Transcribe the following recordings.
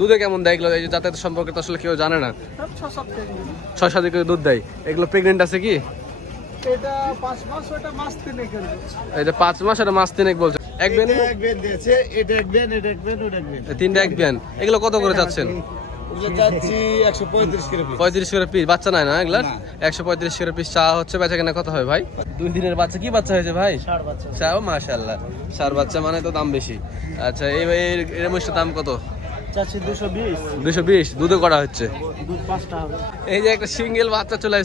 দুধে কেমন দেয়? এগুলো এই যে যাতায়াত সম্পর্কে তো আসলে কেউ জানে না। সব ছ সাত কেজি ছয় সাত করে দুধ দেয়। এগুলো প্রেগনেন্ট আছে কি? এটা পাঁচ মাস ওটা মাস তিনে কেজি এটা মাস তিনেক বলছে। এক বেন? এক বেন দিয়েছে এটা এক বেন এটা এক বেন ওটা এক বেন। তিনটা এক বেন। এগুলো কত করে চাচ্ছেন পঁয়ত্রিশ করে পিস বাচ্চা নাই না এগুলা একশো পঁয়ত্রিশ করে পিস চা হচ্ছে। বেচা কেনা কত হয় ভাই? দুই দিনের বাচ্চা। কি বাচ্চা হয়েছে ভাই? চাও? সার বাচ্চা মানে তো দাম বেশি। আচ্ছা এই এর মহিষটার দাম কত? দুশো বিশ। দুধে করা হচ্ছে। এই যে একটা সিঙ্গেল বাচ্চা চলে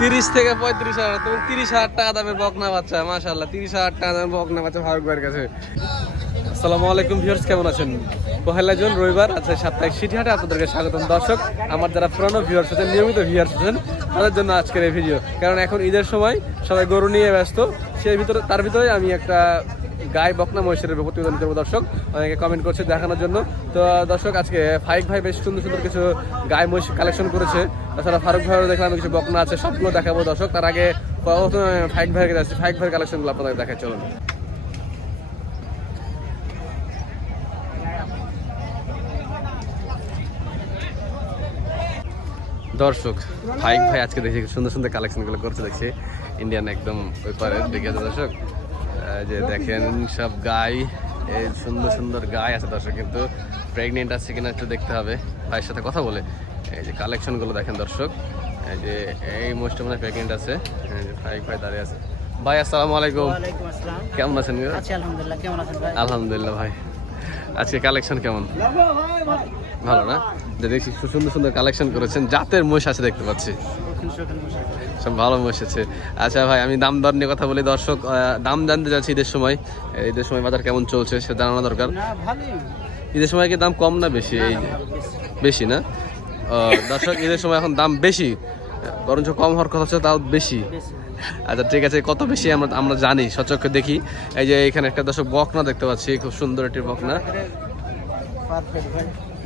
তিরিশ থেকে পঁয়ত্রিশ হাজার। তুমি তিরিশ হাজার টাকা দামের বকনা বাচ্চা মাশাল্লাহ তিরিশ হাজার টাকা দামের বকনা বাচ্চা ফারুক ভাইয়ের কাছে। আসসালামু আলাইকুম কেমন আছেন? পহেলা জুন রবিবার আছে সাপ্তাহিক সিটিহাটে আপনাদেরকে স্বাগতম। দর্শক আমার যারা পুরনো ভিউয়ার্স আছেন নিয়মিত ভিউয়ার্স আছেন তাদের জন্য আজকের এই ভিডিও। কারণ এখন ঈদের সময় সবাই গরু নিয়ে ব্যস্ত সেই ভিতরে তার ভিতরে আমি একটা গায়ে বকনা মহিষের প্রতিবেদন দেবো দর্শক। অনেকে কমেন্ট করছে দেখানোর জন্য। তো দর্শক, আজকে ফাইক ভাই বেশ সুন্দর সুন্দর কিছু গায়ে মহিষ কালেকশন করেছে। তাছাড়া ফারুক ভাইয়েরও দেখলাম কিছু বকনা আছে, সবগুলো দেখাবো দর্শক। তার আগে ফাইক ভাইয়ের কাছে ফাইক ভাইয়ের কালেকশনগুলো আপনাদের দেখায় চলুন। দর্শক, ফাইক ভাই আজকে দেখি সুন্দর সুন্দর কালেকশনগুলো করছে, দেখছি। ইন্ডিয়ান একদম ওই পারে দর্শক। যে দেখেন সব গাই এই সুন্দর সুন্দর গাই আছে দর্শক কিন্তু প্রেগনেন্ট আছে কিনা একটু দেখতে হবে। ভাইয়ের সাথে কথা বলে। এই যে কালেকশনগুলো দেখেন দর্শক এই যে এই মোস্টে মানে প্রেগনেন্ট আছে। ভাই ভাই দাঁড়িয়ে আছে। ভাই আসসালামু আলাইকুম। কেমন আছেন আছি আলহামদুলিল্লাহ ভাই? আজকে কালেকশন কেমন? ভালো না? যে দেখছি সুন্দর সুন্দর কালেকশন করেছেন। জাতের মহিষ আছে দেখতে পাচ্ছি। সব ভালো বসেছে। আচ্ছা ভাই আমি দাম দর নিয়ে কথা বলি। দর্শক দাম জানতে যাচ্ছি ঈদের সময়। ঈদের সময় বাজার কেমন চলছে সে জানানো দরকার। ঈদের সময় কি দাম কম না বেশি? এই বেশি। না? দর্শক ঈদের সময় এখন দাম বেশি বরঞ্চ কম হওয়ার কথা হচ্ছে তাও বেশি। আচ্ছা ঠিক আছে কত বেশি আমরা আমরা জানি সচক্ষে দেখি। এই যে এখানে একটা দর্শক বকনা দেখতে পাচ্ছি খুব সুন্দর একটি বকনা।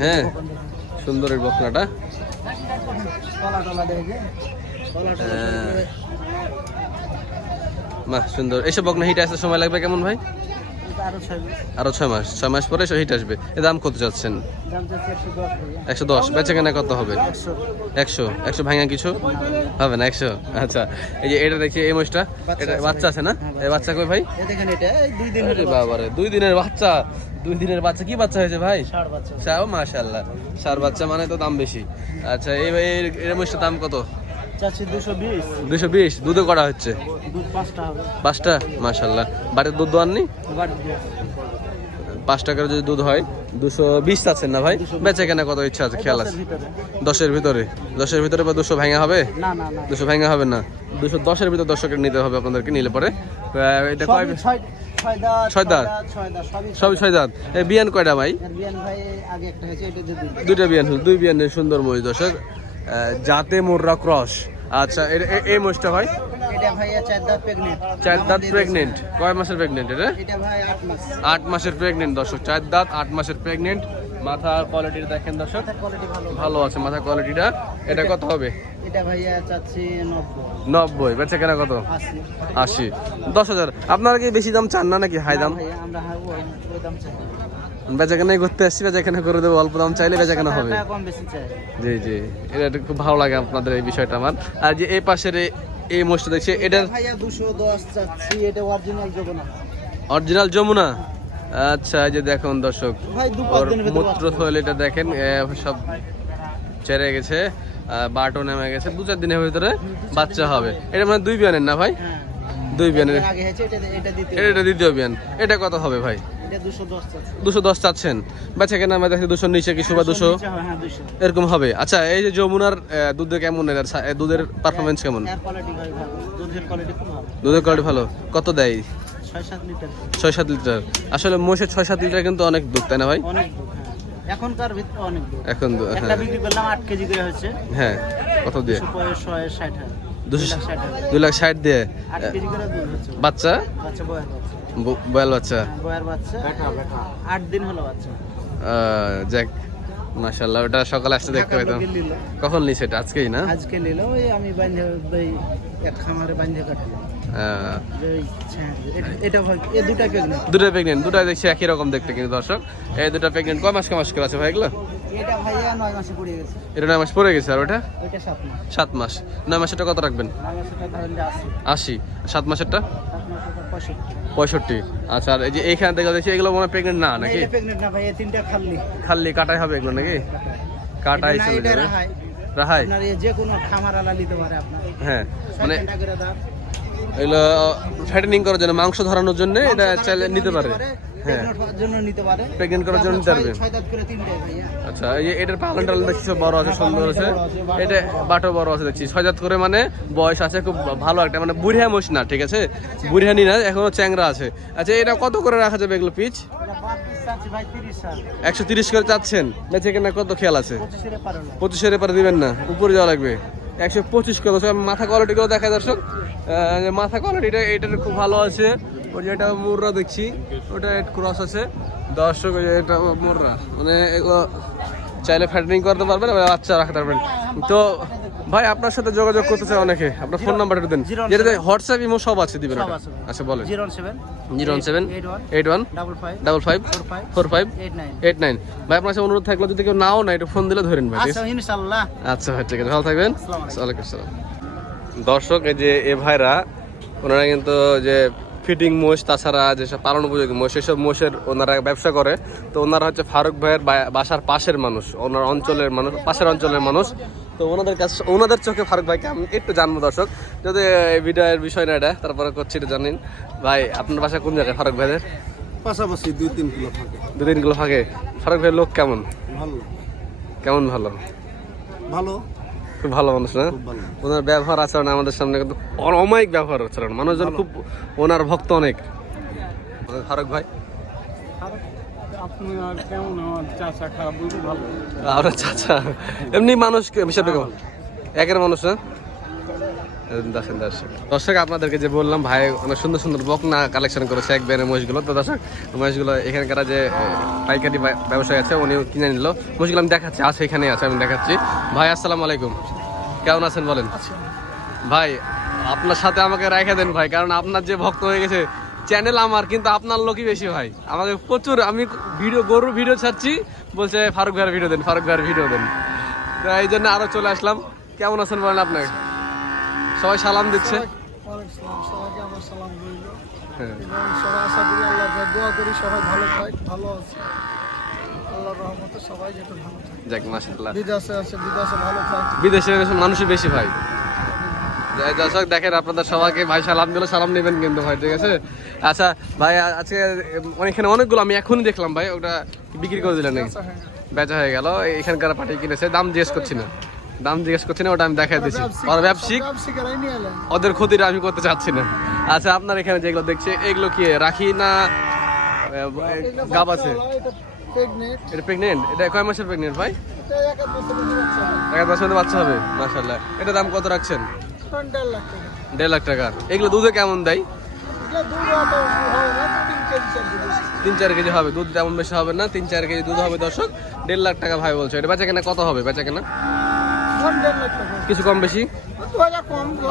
হ্যাঁ সুন্দর এই বকনাটা তলা টলা দেখে তলাটা হ্যাঁ। বাহ সুন্দর। এসব বকনা হিট আসতে সময় লাগবে কেমন ভাই? আরও ছয় মাস। ছয় মাস ছয় মাস পরে হিট আসবে। এ দাম কত যাচ্ছেন একশো দশ বেচে কেনা কত হবে? একশো। একশো। ভাঙা কিছু? হবে না একশো। আচ্ছা এই যে এটা দেখি এই মোষটা এটা বাচ্চা আছে না? এই বাচ্চা কই ভাই? বাবারে দুই দিনের বাচ্চা। দুই দিনের বাচ্চা কি বাচ্চা হয়েছে ভাই? মাশাল্লাহ সার বাচ্চা মানে তো দাম বেশি। আচ্ছা এই এর এর মোষটার দাম কত? দুশো বিশ। দুধে করা হচ্ছে? দুধ পাঁচটা মাশাল্লাহ বাড়ির দুধ দোয়াননি পাঁচ টাকার যদি দুধ হয় দুশো বিশ আছেন না ভাই? বেচে কেনা কত ইচ্ছা আছে? খেয়াল আছে? দশের ভিতরে। দশের ভিতরে? বা দুশো ভাঙা হবে? না না না। দুশো ভাঙা হবে না? দুশো দশের ভিতরে দর্শকের নিতে হবে আপনাদেরকে নিলে পরে। এটা কয় ছয় দাঁত ছয় দাঁত? ছয় সবই ছয় দাঁত। বিয়ান কয়টা ভাই? দুইটা বিয়ান দুই বিয়ানের সুন্দর মহিষ আহ, জাতে মোররা ক্রস। আচ্ছা এই মহিষটা ভাই? চার দাঁত প্রেগনেন্ট কয় মাসের প্রেগনেন্ট এটা? আট মাসের প্রেগনেন্ট দর্শক। চার দাঁত আট মাসের প্রেগনেন্ট মাথার কোয়ালিটিটা দেখেন দর্শক। ভালো। আছে মাথার কোয়ালিটিটা এটা কত হবে? নব্বই। বেচে কেনা কত? আশি। দশ হাজার। আপনারা কি বেশি দাম চান না নাকি হাই দাম? না ভাইয়া আমরা হ্যাঁ ওই- ওই দাম চাই বেচা কেনাই করতে আসছি বেচা কেনা করে দেবো অল্প দাম চাইলে বেচা কেনা হবে। জি জি। এটা একটু খুব ভালো লাগে আপনাদের এই বিষয়টা আমার। আর যে এই পাশের এই- মোষটা দেখছি এটার ভাইয়া দুশো দশ চাচ্ছি এটা অরিজিনাল যমুনা। আচ্ছা এই যে দেখুন দর্শক ওর মূত্র থৈলিটা দেখেন সব চেড়ে গেছে বাটো নেমে গেছে দু চার দিনের ভিতরে বাচ্চা হবে। এটা মানে দুই বিয়ানের না ভাই? হ্যাঁ। দুই বিয়ানের। এটা এটা এটা এটা দ্বিতীয় বিয়ান। এটা কত হবে ভাই? এটা দুশো দশ চাচ্ছি। দুশো দশ চাচ্ছেন? বেচা কেনা আমরা দেখছি দুশো নিচে কিছু বা দুশো? হ্যাঁ দুশো। এরকম হবে। আচ্ছা এই যে যমুনার দুধে কেমন এর দুধের পারফরমেন্স কেমন? দুধের কোয়ালিটি ভালো। কত দেয়? ছয় সাত লিটার। আসলে মোষের ছয় সাত লিটার কিন্তু অনেক দুধ তাই না ভাই? হ্যাঁ। এখনকার অনেক দুধ। এখন হ্যাঁ। বিক্রি করলাম আট কেজি করে হচ্ছে হ্যাঁ। কত দিয়ে? দুশো পঁয়ষ দুই লাখ ষাট। দিয়ে। বাচ্চা? বয়াল বাচ্চা। হ্যাঁ, বয়ের বাচ্চা। আট দিন হলো বাচ্চা। যাক মাশাল্লাহ ওটা সকালে আসতে দেখতে পেতাম কখন নিস এটা? আজকেই না? আজকে নিল ওই আমি বান্ধে ওই এক খামারে বান্ধে কাটলাম দুটো প্রেগনেন্ট দুটো দেখছি একই রকম দেখতে কিন্তু দর্শক। এই দুটো প্রেগনেন্ট কয় মাস কয় মাস করে আছে ভাই এগুলো? এটা ভাইয়া নয় মাসে পড়ে গেছে। এটা নয় মাস পরে গেছে আর ওটা? ওইটা সাত মাস। সাত মাস। নয় মাসেরটা কত রাখবেন? নয় মাসেটা ধরেন যে আসে আশি। সাত মাসেরটা? সাত মাসেটা পঁয়ষট্টি। পঁয়ষট্টি। আচ্ছা আর এই যে এইখানে দেখা দেখছি এগুলো মনে প্রেগনেন্ট না নাকি? এটা প্রেগনেন্ট না ভাই এই তিনটা খালি। কাটাই হবে এগুলো নাকি? কাটাই চলে যাবে। রাহাই। আপনার যে কোনো খামার আলা নিতে পারে আপনার। হ্যাঁ মানে এগুলো ফ্যাটেনিং করার জন্য মাংস ধরানোর জন্য এটা চাইলে নিতে পারে। জন্য নিতে পারে Pregnant করার জন্য নিতে পারবে। ছয়- ছয় দাঁত করে তিনটাই ভাইয়া। আচ্ছা এই এটার পালন টালন দেখছি বড় আছে হ্যাঁ, সুন্দর আছে। এটা বাটো বড় আছে দেখছি। ছয় জাত করে মানে বয়স আছে খুব ভালো একটা মানে বুড়িয়া মোষ না ঠিক আছে? বুড়িয়ানি না এখনও চ্যাংরা আছে। আচ্ছা এটা কত করে রাখা যাবে এগুলো পিচ? একশো তিরিশ করে চাচ্ছেন? বেঁচে কেনা কত খেয়াল আছে? পঁচিশের এপারে দিবেন না উপরে যাওয়া লাগবে। একশো পঁচিশ করে মাথা কোয়ালিটিগুলো দেখা দর্শক। মাথা কোয়ালিটিটা এটার খুব ভালো আছে। ওই যে এটা মুররা দেখছি ওটা ক্রস আছে। দর্শক ওই এটা মুররা। মানে চাইলে ফ্যাটেনিং করতে পারবেন আবার বাচ্চা রাখতে পারবেন। তো ভাই আপনার সাথে যোগাযোগ করতে চাই অনেকে। আপনার ফোন নাম্বারটা দেন। যেটাতে হোয়াটসঅ্যাপ ইমো সব আছে দিবেন। আচ্ছা বলেন। Zero one seven. Eight one. Double five. Four five. Eight nine. ভাই আপনার কাছে অনুরোধ থাকলে যদি কেউ নাও না একটু ফোন দিলে ধরেন ভাই আচ্ছা আচ্ছা ভাই ঠিক আছে। ভালো থাকবেন। আসসালামু আলাইকুম। ওয়ালাইকুম আসসালাম। দর্শক এই যে এ ভাইরা ওনারা কিন্তু যে ফিটিং মোষ তাছাড়া যেসব পালন উপযোগী মোষ সেসব মোষের ওনারা ব্যবসা করে। তো ওনারা হচ্ছে ফারুক ভাইয়ের বাসার পাশের মানুষ ওনার অঞ্চলের মানুষ পাশের অঞ্চলের মানুষ। তো ওনাদের কাছে ওনাদের চোখে ফারুক ভাইকে আমি একটু জানব দর্শক। যদি এই ভিডিওর বিষয় না এটা তারপরে করছি এটা জানেন। ভাই আপনার বাসা কোন জায়গায় ফারুক ভাইদের? পাশাপাশি দুই তিন কিলো থাকে দু দিনগুলো ফাঁকে। ফারুক ভাইয়ের লোক কেমন? ভালো। কেমন ভালো? ভালো। খুব ভালো মানুষ না? ওনার ব্যবহার আচরণ আমাদের সামনে কিন্তু অমায়িক ব্যবহার আচরণ। মানুষজন খুব ওনার ভক্ত অনেক। ফারুক ভাই? আপনার কেমন? আমার চাষা খারাপ ভালো। আর চাচা। এমনি মানুষ হিসাবে কেমন একের মানুষ না? দেখেন দর্শক দর্শক আপনাদেরকে যে বললাম ভাই অনেক সুন্দর সুন্দর বকনা কালেকশন করেছে এক বেড়ে মহিষগুলো। তো দর্শক মহিষগুলো এখানকার যে পাইকারি ব্যবসায়ী আছে উনি কিনে নিল। মহিষগুলো আমি দেখাচ্ছি আছে এখানে আছে আমি দেখাচ্ছি। ভাই আসসালামু আলাইকুম। কেমন আছেন বলেন? ভাই আপনার সাথে আমাকে রেখে দেন ভাই কারণ আপনার যে ভক্ত হয়ে গেছে চ্যানেল আমার কিন্তু আপনার লোকই বেশি ভাই। আমাকে প্রচুর আমি ভিডিও গরুর ভিডিও ছাড়ছি বলছে ফারুক ভাইয়ের ভিডিও দেন ফারুক ভাইয়ের ভিডিও দেন। তো এই জন্য আরও চলে আসলাম। কেমন আছেন বলেন আপনাকে সবাই সালাম দিচ্ছে। সবাইকে আমার সালাম রইল। এবং সবাই আশা করি আল্লাহ দোয়া করি সবাই ভালো থাক ভালো আছে। আল্লাহর রহমতে সবাই যেটা ভালো থাকে। যাক মাসাল্লাহ বিদেশে আছে বিদেশে ভালো থাক। বিদেশের মানুষই বেশি ভাই। দর্শক দেখেন আপনাদের সবাইকে ভাই সালাম দিলে সালাম নেবেন কিন্তু ভাই ঠিক আছে? আচ্ছা ভাই আজকে এখানে অনেকগুলো আমি এখনই দেখলাম ভাই ওটা বিক্রি করে দিলেন বেচা হয়ে গেল। এখানকার পার্টি কিনেছে দাম জিজ্ঞেস করছি না। দাম জিজ্ঞেস করছি না ওটা আমি দেখাই দিচ্ছি আর ব্যবসায়িক ওদের ক্ষতিটা আমি করতে চাচ্ছি না। আচ্ছা আপনার এখানে যেগুলো দেখছি এগুলো কি রাখি না গাব আছে? এটা প্রেগনেন্ট এটা কয় মাসের প্রেগনেন্ট ভাই? এক দশ মধ্যে বাচ্চা হবে। মাসাল্লাহ এটা দাম কত রাখছেন? দেড় লাখ টাকা। এগুলো দুধে কেমন দেয়? তিন চার কেজি হবে দুধ তেমন বেশি হবে না তিন চার কেজি দুধ হবে দর্শক। দেড় লাখ টাকা ভাই বলছে এটা বেচা কেনা কত হবে? বেচা কেনা? কিছু কম বেশি?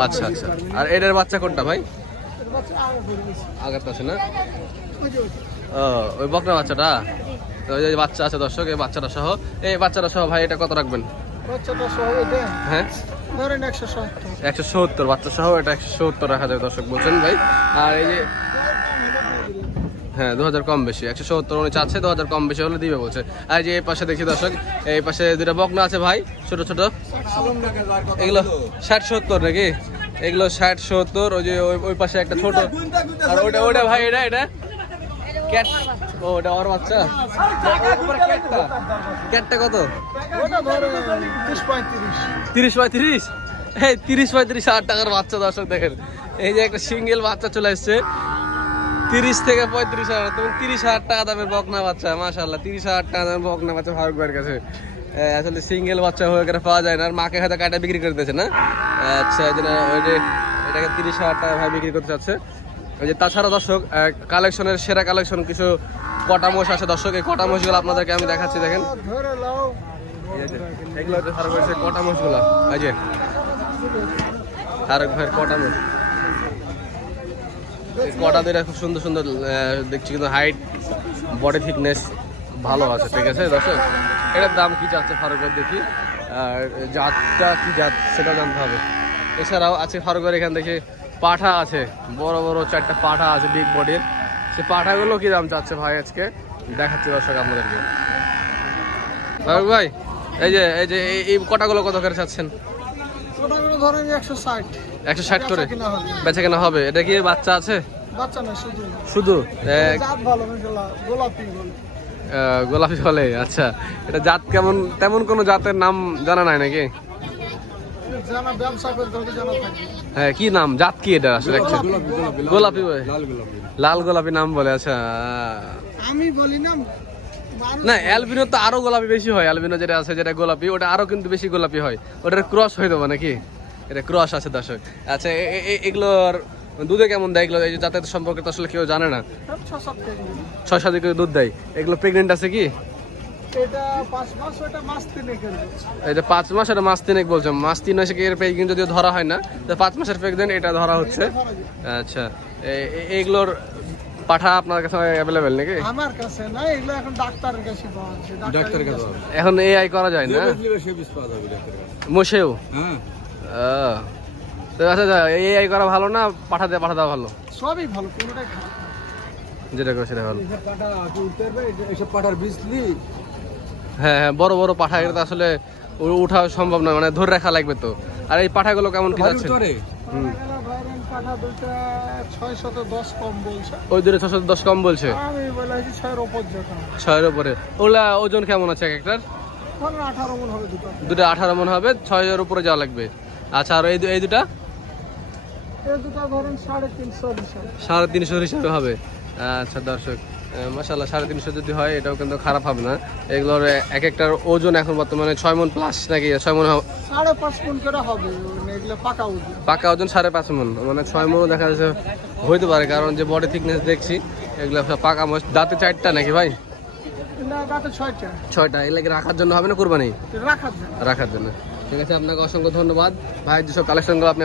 আচ্ছা আচ্ছা। আর এটার বাচ্চা কোনটা ভাই। আগের আছে না? ওই যে ও ওই বকনা বাচ্চাটা? ওই বাচ্চা আছে দর্শক এই বাচ্চাটা সহ। এই বাচ্চাটা সহ ভাই এটা কত রাখবেন? হ্যাঁ? একশো সত্তর বাচ্চা সহ এটা একশো সত্তর রাখা যাবে দর্শক বলছেন ভাই। আর এই যে হ্যাঁ দু হাজার কম বেশি। একশো সত্তর উনি চাচ্ছে দু হাজার কম বেশি হলে দিবে বলছে। আর যে এই পাশে দেখছি দর্শক, এই পাশে দুটা বকনা আছে ভাই, ছোট ছোট। এগুলো ষাট সত্তর নাকি? এগুলো ষাট সত্তর, ওই যে ওই পাশে একটা ছোট। আর ওইটা ওইটা ভাই, এটা এটা? ও, ওটা ওর বাচ্চা? ক্যাটটা কত? তিরিশ পঁয়ত্রিশ। এই তিরিশ পঁয়ত্রিশ হাজার টাকার বাচ্চা দর্শক দেখেন। এই যে একটা সিঙ্গেল বাচ্চা চলে এসছে। তিরিশ থেকে পঁয়ত্রিশ হাজার। তুমি তিরিশ হাজার টাকা দামের বকনা বাচ্চা মাশাল্লাহ তিরিশ হাজার টাকা দামের বকনা বাচ্চা ফারুক ভাইয়ের কাছে। আসলে সিঙ্গেল বাচ্চা হয়ে গেলে পাওয়া যায় না। আর মাকে হয়তো কাটা বিক্রি করে দিয়েছে না? আচ্ছা ওই যে এটাকে তিরিশ হাজার টাকা ভাই বিক্রি করতে চাচ্ছে। ওই যে তাছাড়া দর্শক কালেকশনের সেরা কালেকশন কিছু কটা মোষ আছে দর্শক? এই কটা মোষগুলো আপনাদেরকে আমি দেখাচ্ছি, দেখেন। এগুলো হচ্ছে কটা মোষগুলো? এই যে, ফারুক ভাইয়ের কটা মোষ? কটাদের খুব সুন্দর সুন্দর দেখছি কিন্তু হাইট বডি থিকনেস ভালো আছে, ঠিক আছে, দর্শক? এটার দাম কি যাচ্ছে ফারুকের দেখি, আর জাতটা কি জাত সেটা জানতে হবে। এছাড়াও আছে ফারুকের, এখান থেকে পাঠা আছে, বড় বড় চারটা পাঠা আছে বিগ বডির সে পাঠাগুলো কি দাম চাচ্ছে ভাই আজকে? দেখাচ্ছি দর্শক আপনাদেরকে। ফারুক ভাই, এই যে এই যে এই- কটাগুলো কত করে চাচ্ছেন? ধরেন একশো ষাট। একশো ষাট করে? কিনা বেচা কেনা হবে? এটা কি বাচ্চা আছে? বাচ্চা না শুধু। শুধু? জাত ভালো গোলাপি গোলাপি ফলে আচ্ছা। এটা জাত কেমন তেমন কোনো জাতের নাম জানা নাই নাকি? হ্যাঁ কি নাম? জাত কি এটা আসলে গোলাপি লাল গোলাপি নাম বলে আচ্ছা। আমি বলি না মানুষ না অ্যালবিনো তো আরও গোলাপি বেশি হয়। অ্যালবিনো যেটা আছে যেটা গোলাপি ওটা আরও কিন্তু বেশি গোলাপি হয়। ওটার ক্রস হয়ে দেবো নাকি? এটা ক্রস আছে দর্শক। আচ্ছা এগুলোর দুধে কেমন দেয়? এগুলো এই যে জাতের সম্পর্কে তো আসলে কেউ জানে না। সাত কেজি। ছয় সাত করে দুধ দেয়। এগুলো প্রেগনেন্ট আছে কি? এটা পাঁচ মাস ওটা মাস তিনে কেজি এটা পাঁচ মাস তিনেক বলছে। মাস তিন মাসে এর প্রেগনেন্ট যদিও ধরা হয় না তো পাঁচ মাসের প্রেগনেন্ট এটা ধরা হচ্ছে। আচ্ছা এইগুলোর পাঠা আপনার কাছে অ্যাভেলেবেল নাকি? আমার কাছে না এগুলো এখন ডাক্তারের কাছে পাওয়া যাচ্ছে। ডাক্তারের কাছে এখন এআই করা যায় না? মোশেও? আহ। তো আচ্ছা করা ভালো না পাঠা দিয়ে পাঠা দেওয়া ভালো? সবই ভালো কোনোটাই যেটা করে সেটা ভালো। পাটার বিজলি। হ্যাঁ হ্যাঁ বড় বড় পাঠা এটা আসলে উঠা সম্ভব না মানে ধরে রাখা লাগবে তো। আর এই পাঠাগুলো কেমন কি যাচ্ছে? ওই দূরে ছশো দশ কম বলছে? ছয়ের ওপর উপরে ওগুলা ওজন কেমন আছে এক একটার? মন দুটো আঠারো মন হবে ছয়ের উপরে যাওয়া লাগবে। আচ্ছা আর এই এই দুটা? সাড়ে তিনশো হিসাবে। হবে। আচ্ছা দর্শক মাসাল্লাহ সাড়ে তিনশো যদি হয় এটাও কিন্তু খারাপ হবে না। এগুলোর এক একটার ওজন এখন বর্তমানে ছয় মন প্লাস নাকি ছয় মন সাড়ে পাঁচ মন করে হবে মানে পাকা উঠবে পাকা ওজন সাড়ে পাঁচ মন মানে ছয় মনও দেখা যাচ্ছে হইতে পারে কারণ যে বডি থিকনেস দেখছি এগুলো পাকা মোষ দাঁতে চারটা নাকি ভাই? ছয়টা। এগুলো রাখার জন্য হবে না কোরবানি? রাখার জন্য। রাখার জন্য। ঠিক আছে, আপনাকে অসংখ্য ধন্যবাদ। ভাই, যেসব কালেকশনগুলো আপনি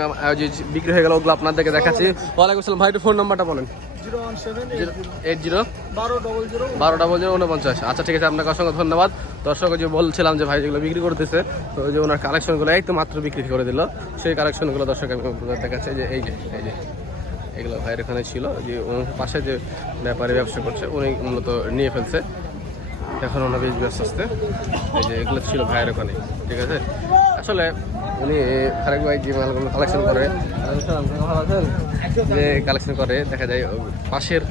বিক্রি হয়ে গেল, ওগুলো আপনাদেরকে দেখাচ্ছি। ওয়ালাইকুম আসসালাম। ভাই, একটু ফোন নাম্বারটা বলেন। এইট জিরো বারো ডবল জিরো উনপঞ্চাশ আচ্ছা ঠিক আছে, আপনাকে অসংখ্য ধন্যবাদ। দর্শক যে বলছিলাম যে ভাই যেগুলো বিক্রি করতেছে, তো যে ওনার কালেকশনগুলো তো মাত্র বিক্রি করে দিল। সেই কালেকশনগুলো দর্শক আপনাদের যে, এই যে এই যে, এগুলো ভাইয়ের এখানে ছিল। যে ওনার পাশে যে ব্যাপারে ব্যবসা করছে, উনি মূলত নিয়ে ফেলছে। এখন ওনার বেশ ব্যস্ত আসতে এই যে, এগুলো ছিল ভাইয়ের ওখানে, ঠিক আছে? আসলে উনি খারেক ভাই যে মালগুলো কালেকশন করে, যে কালেকশন করে, দেখা যায় পাশের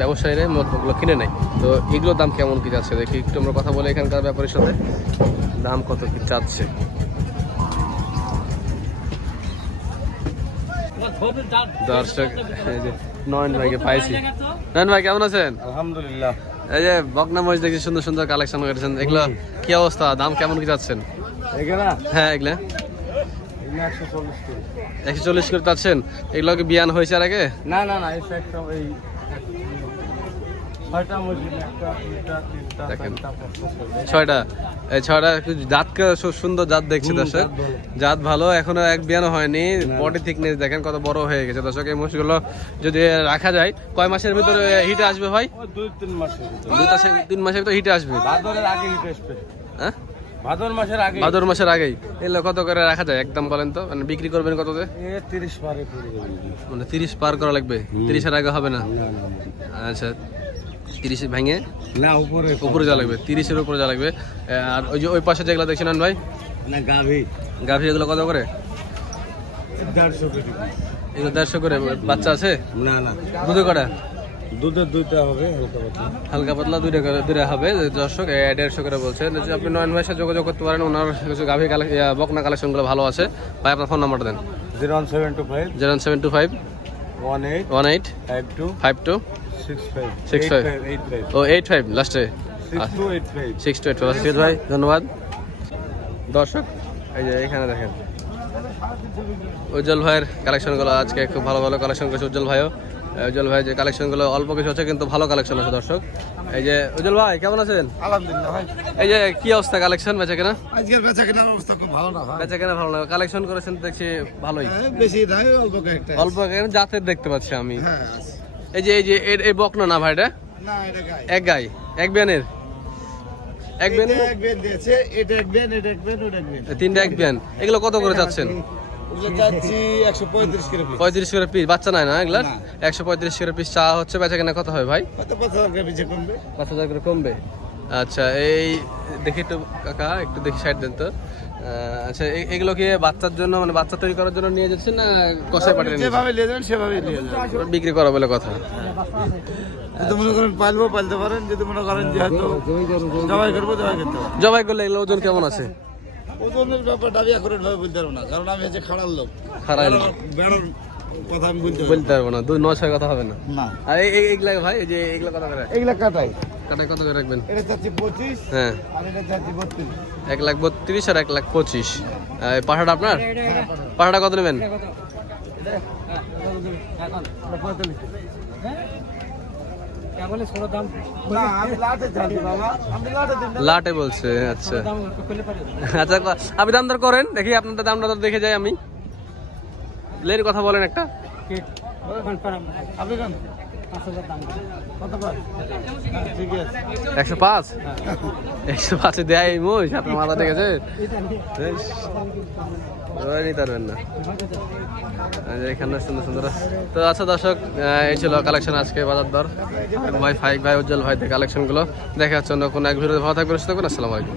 ব্যবসায়ীরা মদগুলো কিনে নেয়। তো এগুলোর দাম কেমন কি যাচ্ছে? দেখি একটু আমরা কথা বলে এখানকার ব্যাপারের সাথে। দাম কত কি চাচ্ছে দর্শক নয়ন ভাইকে পাইছি। নয়ন ভাই কেমন আছেন? আলহামদুলিল্লাহ। এই যে বকনা মহিষ দেখছি সুন্দর সুন্দর কালেকশন করেছেন। এগুলো কি অবস্থা? দাম কেমন কি যাচ্ছেন হ্যাঁ এগুলো। একশো চল্লিশ করে। চাচ্ছেন? এগুলো কি বিয়ান হয়েছে আর আগে? না না না ছয়টা এই ছয়টা জাতকে সুন্দর জাত দেখছি দর্শক। জাত ভালো। এখনও এক বিয়ানো হয়নি বডি থিকনেস দেখেন কত বড় হয়ে গেছে দর্শক এই মোষগুলো যদি রাখা যায় কয় মাসের ভিতরে হিটে আসবে ভাই? দুই তিন মাসের দুই তিন মাসের ভিতরে হিটে আসবে। আগে হিট আসবে। হ্যাঁ? ভাদর মাসের আগে। ভাদর মাসের আগেই। এগুলো কত করে রাখা যায় একদম বলেন তো? মানে বিক্রি করবেন কততে? তিরিশ পারে মানে তিরিশ পার করা লাগবে? তিরিশের আগে হবে না। আচ্ছা। তিরিশে ভেঙে না উপরে উপরে যা লাগবে তিরিশের উপরে যা লাগবে। আর ওই যে ওই পাশে যেগুলো দেখছিলেন ভাই না গাভী। গাভি এগুলো কত করে? দেড়শো কেজি এগুলো দেড়শো করে বাচ্চা আছে? না না। দুধে কটা? দুধের দুইটা হবে হালকা পাতলা। হালকা পাতলা দুইটা করে দুইটা হবে। দর্শক দেড়শো করে বলছে। যদি আপনি নয়ন ভাইয়ের সাথে যোগাযোগ করতে পারেন ওনার কিছু গাভি বকনা কালেকশনগুলো ভালো আছে। ভাই আপনার ফোন নাম্বারটা দেন। Zero one seven two five. Zero seven two five. One eight one eight five two. Five two. Six five O eight five লাস্টে সিক্স টু এইট ফাইভ আছে ভাই ধন্যবাদ। দর্শক এই যে এখানে দেখেন। উজ্জ্বল ভাইয়ের কালেকশনগুলো আজকে খুব ভালো ভালো কালেকশন করেছে উজ্জ্বল ভাইও। উজ্জ্বল ভাই যে কালেকশনগুলো অল্প কিছু আছে কিন্তু ভালো কালেকশন আছে দর্শক। এই যে উজ্জ্বল ভাই কেমন আছেন? আলহামদুলিল্লাহ ভাই। এই যে কি অবস্থা কালেকশন বেচা কেনা? আজকের বেচা কেনার অবস্থা খুব ভালো না বেচা কেনা ভালো না। কালেকশন করেছেন দেখছি ভালোই। হ্যাঁ, বেশি নাই অল্প কয়েকটা অল্প জাতের দেখতে পাচ্ছি আমি। হ্যাঁ। এই যে এই যে এই বকনা না ভাই এটা? এক গাই? এক বিয়ানের? এক বিয়ান এক বেন দিয়েছে এটা এক বেন এটা এক বেন ওটা এক বেন তিনটা এক বিয়ান। এগুলো কত করে চাচ্ছেন? পঁয়ত্রিশ করে পিস বাচ্চা নাই না এগুলা একশো পঁয়ত্রিশ করে পিস চা হচ্ছে বেচা কেনা কত হয় ভাই? পাঁচ হাজার করে কমবে। আচ্ছা এই দেখি একটু কাকা একটু দেখি সাইড দেন তো। আচ্ছা এগুলো কি বাচ্চার জন্য মানে বাচ্চা তৈরি করার জন্য নিয়ে যাচ্ছেন না কষাই পাঠিয়ে যেভাবে নিয়ে যাবেন সেভাবে নিয়ে যাবেন। বিক্রি করা বলে কথা। যদি মনে করেন পালবো পালতে পারেন যদি মনে করেন যে হয়তো জবাই করব জবাই করতে পারেন জবাই করলে এগুলো ওজন কেমন আছে? ওজনের ব্যাপারটা আমি এখন ভাবে বলতে পারব না কারণ আমি হচ্ছে খাড়ার লোক। খাড়ার লোক। কথা আমি বলতে পারব বলতে পারব না দুই নয় ছয় কথা হবে না। না। আর এই এই- এইগুলা ভাই এই যে এগুলো কত করে? এগুলা কাটাই। কাটাই কত করে রাখবেন? এটা চাচ্ছি পঁচিশ হ্যাঁ। আর এটা চাচ্ছি বত্রিশ। এক লাখ বত্রিশ আর এক লাখ পঁচিশ। পাঠাটা আপনার? পাঠাটা কত নেবেন? লাটে বলছে আচ্ছা। আচ্ছা আপনি দাম দর করেন দেখি আপনার দাম দর দেখে যাই আমি। লের কথা বলেন একটা। ঠিক আছে। একশো পাঁচ? একশো পাঁচে দেয় এই আপনার মাথা নিতে পারবেন না। এখানে সুন্দর সুন্দর তো আচ্ছা দর্শক এই ছিল কালেকশন আজকে বাজার দর। ভাই ফাইক ভাই উজ্জ্বল ভাই কালেকশনগুলো দেখা যাচ্ছে অন্য কোনো এক ভিডিওতে ভালো থাকবেন সুস্থ থাকবেন। আসসালামু আলাইকুম।